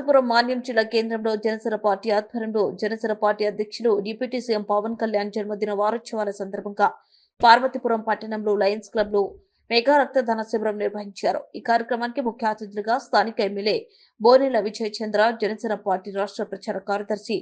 పార్వతీపురం మాన్యం జిల్లా కేంద్రంలో జనసేన పార్టీ ఆధ్వర్యంలో జనసేన పార్టీ అధ్యక్షులు డిప్యూటీ సీఎం పవన్ కళ్యాణ్ జన్మదిన వారోత్సవాల సందర్భంగా పార్వతీపురం పట్టణంలో లయన్స్ క్లబ్ లో మెగా రక్తదాన శిబిరం నిర్వహించారు. ఈ కార్యక్రమానికి ముఖ్య అతిథులుగా స్థానిక ఎమ్మెల్యే బోనెల విజయ్ చంద్ర, జనసేన పార్టీ రాష్ట్ర ప్రచార కార్యదర్శి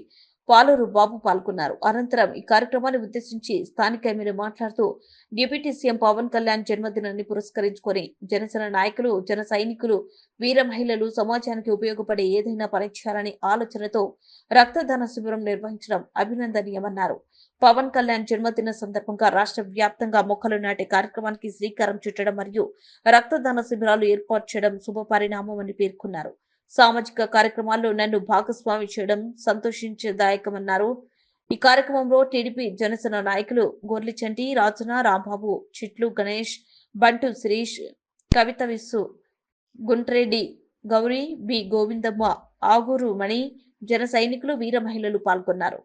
పాలూరు బాబు పాల్గొన్నారు. అనంతరం ఈ కార్యక్రమాన్ని ఉద్దేశించి స్థానిక ఎమ్మెల్యే మాట్లాడుతూ డిప్యూటీ సీఎం పవన్ కళ్యాణ్ జన్మదినాన్ని పురస్కరించుకొని జనసేన నాయకులు, జన సైనికులు, వీర మహిళలు సమాజానికి ఉపయోగపడే ఏదైనా పని చేయాలనే ఆలోచనతో రక్తదాన శిబిరం నిర్వహించడం అభినందనీయమన్నారు. పవన్ కళ్యాణ్ జన్మదిన సందర్భంగా రాష్ట్ర వ్యాప్తంగా మొక్కలు నాటే కార్యక్రమానికి శ్రీకారం చుట్టడం మరియు రక్తదాన శిబిరాలు ఏర్పాటు చేయడం శుభపరిణామమని పేర్కొన్నారు. సామాజిక కార్యక్రమాల్లో నన్ను భాగస్వామి చేయడం సంతోషించదాయకమన్నారు. ఈ కార్యక్రమంలో టీడీపీ జనసేన నాయకులు గొర్లిచంటి రాజన, రాంబాబు, చిట్లు గణేష్, బంటు శిరీష్, కవిత విస్సు, గుంట్రెడ్డి, గౌరీ, బి గోవిందమ్మ, ఆగూరు మణి, జన సైనికులు, వీర మహిళలు పాల్గొన్నారు.